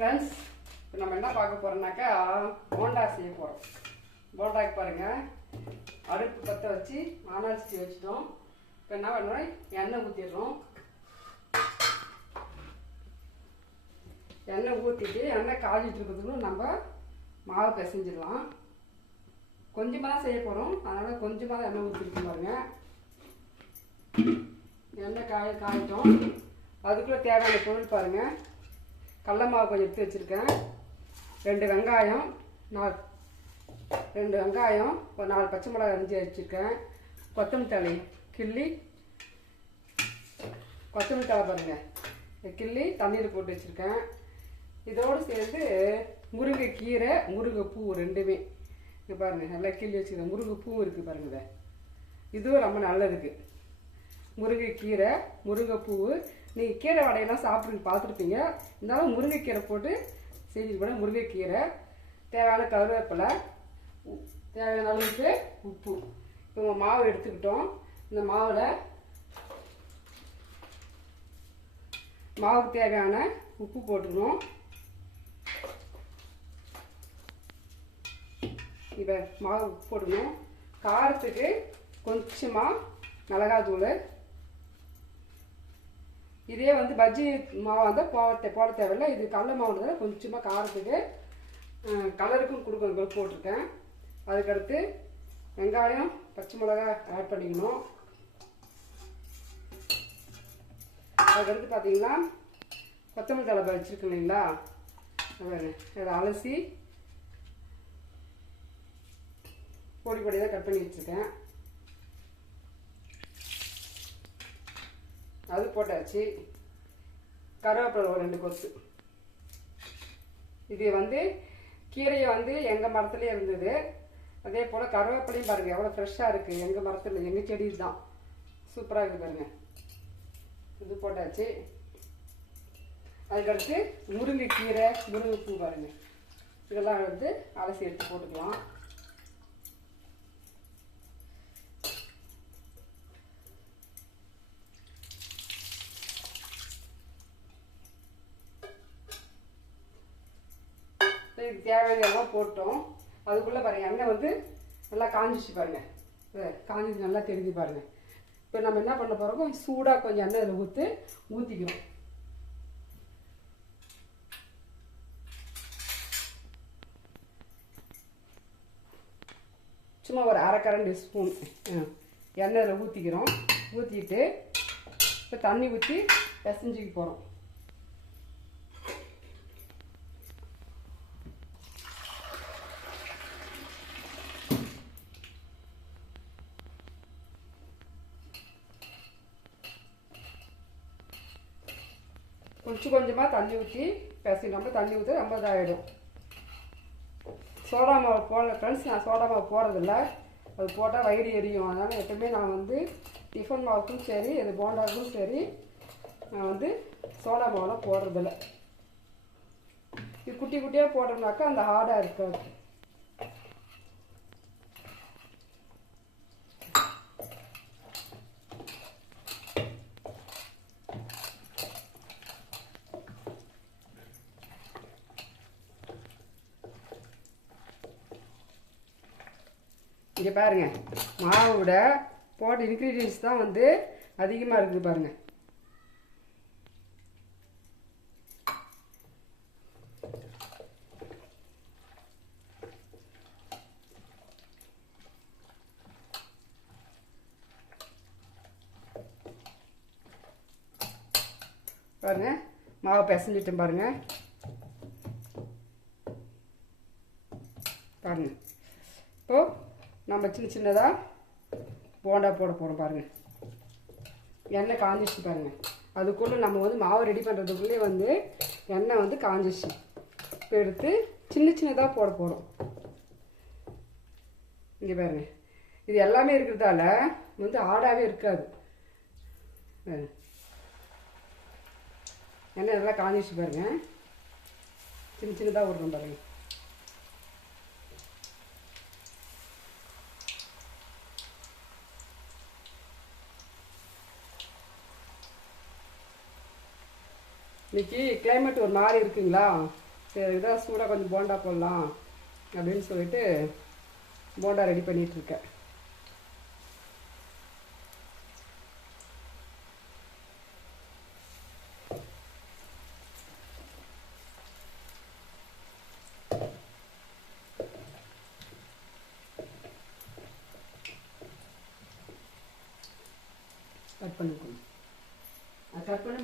Friends, இப்போ நம்ம என்ன பார்க்க போகிறோம்னாக்கா போண்டா செய்ய போகிறோம். போண்டாக்கு பாருங்கள், அடுப்பு பற்ற வச்சு மானாச்சி வச்சுட்டோம். இப்போ என்ன பண்ணுறோம், எண்ணெய் ஊற்றிடுறோம். எண்ணெய் ஊற்றிட்டு எண்ணெய் காய்ச்சிட்டு இருக்கிறதுக்கும் நம்ம மாவு பிசைஞ்சிடலாம். கொஞ்சமாக தான் செய்ய போகிறோம், அதனால் கொஞ்சமாக தான் எண்ணெய் ஊற்றிருக்கோம் பாருங்கள். எண்ணெய் காயிட்டோம். அதுக்குள்ளே தேவையான பொருள் பாருங்கள். கடல மாவு கொஞ்சம் எடுத்து வச்சுருக்கேன். 2 வெங்காயம், ஒரு 4 பச்சை மிளகாய் அரிஞ்சு வச்சுருக்கேன். கொத்தமல்லி தழை கிள்ளி, கொத்தமல்லி தழை பாருங்கள் கிள்ளி தண்ணீர் போட்டு வச்சுருக்கேன். இதோடு சேர்ந்து முருங்கைக்கீரை, முருங்கைப்பூ ரெண்டுமே இங்கே பாருங்கள் நல்லா கிள்ளி வச்சுருக்கேன். முருங்கைப்பூ இருக்குது பாருங்கள், இதுவும் ரொம்ப நல்லதுக்கு. முருங்கைக்கீரை, முருங்கைப்பூ, நீங்கள் கீரை வடையெல்லாம் சாப்பிட்டு பார்த்துருப்பீங்க. இருந்தாலும் முருங்கைக்கீரை போட்டு செஞ்சுட்டு போனால் முருங்கைக்கீரை, தேவையான கருவேப்பிலை, தேவையான அளவுக்கு உப்பு. இப்போ மாவு எடுத்துக்கிட்டோம். இந்த மாவுக்கு தேவையான உப்பு போட்டுக்கணும். இப்போ மாவு உப்பு போட்டுக்கணும். காரத்துக்கு கொஞ்சமாக மிளகாத்தூள். இதே வந்து பஜ்ஜி மாவு இருந்தால் போட தேவையில்லை. இது கடல மாவுன்றதால கொஞ்சமாக காரத்துக்கு கலருக்கும் கொடுக்கணும் போட்டிருக்கேன். அதுக்கடுத்து வெங்காயம், பச்சை மிளகாய் ஆட் பண்ணிக்கணும். அதுக்கடுத்து பார்த்தீங்கன்னா கொத்தமல்லி தழை வச்சுருக்கோம் இல்லைங்களா, அதை அலசி பொடி பொடியாக கட் பண்ணி வச்சுருக்கேன். அது போட்டாச்சு. கருவேப்பிலை ஒரு 2 கொத்து. இது வந்து கீரையை வந்து எங்கள் மரத்துலேயே இருந்தது. அதே போல் கருவேப்பிலையும் பாருங்கள் எவ்வளோ ஃப்ரெஷ்ஷாக இருக்குது. எங்கள் மரத்தில், எங்கள் செடி தான் சூப்பராக இருக்குது பாருங்கள். இது போட்டாச்சு. அதுக்கடுத்து முருங்கைக்கீரை, முருங்கைப்பூ பாருங்கள், இதெல்லாம் வந்து அலசி எடுத்து போட்டுக்கலாம். இதுக்கு தேவையான எல்லாம் போட்டோம். அதுக்குள்ளே பாருங்கள் எண்ணெய் வந்து நல்லா காஞ்சிச்சு பாருங்கள். காஞ்சி நல்லா தெரிஞ்சு பாருங்கள். இப்போ நம்ம என்ன பண்ண போகிறோம், சூடாக கொஞ்சம் எண்ணெய் அதில் ஊற்றிக்கிறோம். சும்மா ஒரு 1/2 கரண்டி ஸ்பூன் எண்ணெய் அதில் ஊற்றிக்கிறோம். ஊற்றிட்டு இப்போ தண்ணி ஊற்றி பிசைஞ்சிக்க போகிறோம். கொஞ்சமாக தண்ணி ஊற்றி பிசைஞ்சு, நம்ம தண்ணி ஊற்றி ரொம்ப இதாகிடும். சோடா மாவு போடல ஃப்ரெண்ட்ஸ், நான் சோடா மாவு போடுறதில்ல. அது போட்டால் வயிறு எரியும். அதனால் எப்பவுமே நான் வந்து டிஃபன் மாவுக்கும் சரி, இது போண்டாவுக்கும் சரி, நான் வந்து சோடா மாவுலாம் போடுறதில்ல. இது குட்டி குட்டியாக போட்டோம்னாக்கா அந்த ஹார்டாக இருக்காது. இங்கே பாருங்கள், மாவை விட போட்ட இன்க்ரீடியன்ஸ் தான் வந்து அதிகமாக இருக்குது பாருங்கள். பாருங்கள் மாவை பிசைஞ்சிட்டேன் பாருங்கள். பாருங்கள், இப்போது நம்ம சின்னதாக போண்டா போட போகிறோம் பாருங்கள். எண்ணெய் காஞ்சிச்சு பாருங்கள். அதுக்குள்ளே நம்ம வந்து மாவு ரெடி பண்ணுறதுக்குள்ளே வந்து எண்ணெய் வந்து காஞ்சிச்சு. இப்போ எடுத்து சின்னதாக போட போகிறோம். இங்கே பாருங்கள், இது எல்லாமே இருக்கிறதால வந்து ஆடாவே இருக்காது. எண்ணெய் நல்லா காஞ்சிச்சு பாருங்கள். சின்னதாக விடுறோம் பாருங்கள். இன்னைக்கு கிளைமேட் ஒரு மாதிரி இருக்குங்களா, சரி இதான் சூடாக கொஞ்சம் போண்டா போடலாம் அப்படின்னு சொல்லிட்டு போண்டா ரெடி பண்ணிகிட்ருக்கேன். கட் பண்ணிக்கணும். கட் பண்ண